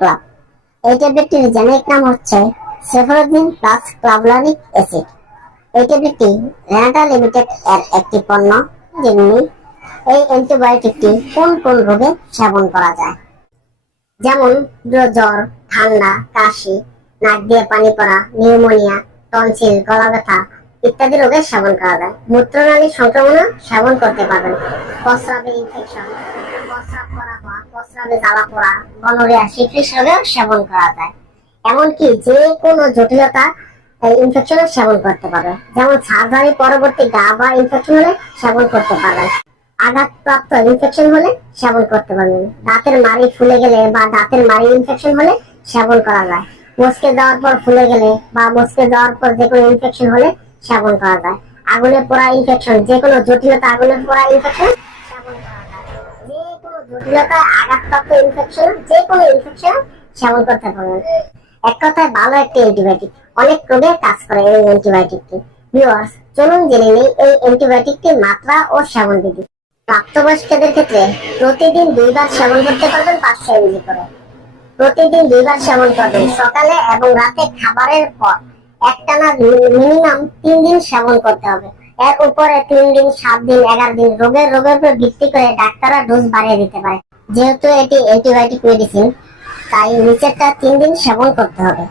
Club এই ট্যাবলেটটির নাম হচ্ছে প্লাস অ্যাসিড এই ট্যাবলেটটি রেনাটা লিমিটেড এর একটি পণ্য এই অ্যান্টিবায়োটিকটি কোন কোন রোগে সেবন করা যায়। যেমন জ্বর ঠান্ডা, কাশি, নাক দিয়ে পানি পড়া, নিউমোনিয়া, টনসিল, গলা ব্যথা ইত্যাদি রোগে সেবন করা যায়। মূত্রনালীর সংক্রমণও সেবন করতে পারবেন। প্রস্রাবে ইনফেকশন প্রস্রাব করা হওয়া প্রস্রাবে জ্বালা পোড়া গনোরিয়া সিফিলিস রোগেও সেবন করা যায়। এমনকি যে কোনো জটিলতা ইনফেকশনের সেবন করতে পারবে যেমন সার্জারি পরবর্তী গা বা ইনফেকশন হলে সেবন করতে পারবেন। আঘাতপ্রাপ্ত ইনফেকশন হলে সেবন করতে পারবেন। দাঁতের মাড়ি ফুলে গেলে বা দাঁতের মাড়ি ইনফেকশন হলে সেবন করা যায়। মস্কে যাওয়ার পর ফুলে গেলে বা মস্কে যাওয়ার পর যে কোনো ইনফেকশন হলে সেবন করা যায়। আগুনে পোড়া ইনফেকশন যে কোনো জটিলতা, আগুনে পোড়া ইনফেকশন সেবন করা যায় যে কোনো জটিলতা আঘাতপ্রাপ্ত ইনফেকশন যে কোনো ইনফেকশন সেবন করতে পারবেন। এক কথায়, ভালো একটি অ্যান্টিবায়োটিক অনেক রোগে কাজ করে এই অ্যান্টিবায়োটিকটি ভিউয়ার্স চলুন জেনে নিই এই মাত্রা ও সেবন বিধি প্রাপ্তবয়স্কদের ক্ষেত্রে প্রতিদিন দুইবার সেবন করতে পারবেন পাঁচশো এমজি করে। প্রতিদিন দুইবার সেবন করবেন সকালে এবং রাতে খাবারের পর। একটানা মিনিমাম তিন দিন সেবন করতে হবে। এর উপরে তিন দিন, সাত দিন, এগারো দিন রোগের রোগের উপর ভিত্তি করে ডাক্তাররা ডোজ বাড়িয়ে দিতে পারে। যেহেতু এটি অ্যান্টিবায়োটিক মেডিসিন তাই নিচেরটা তিন দিন সেবন করতে হবে।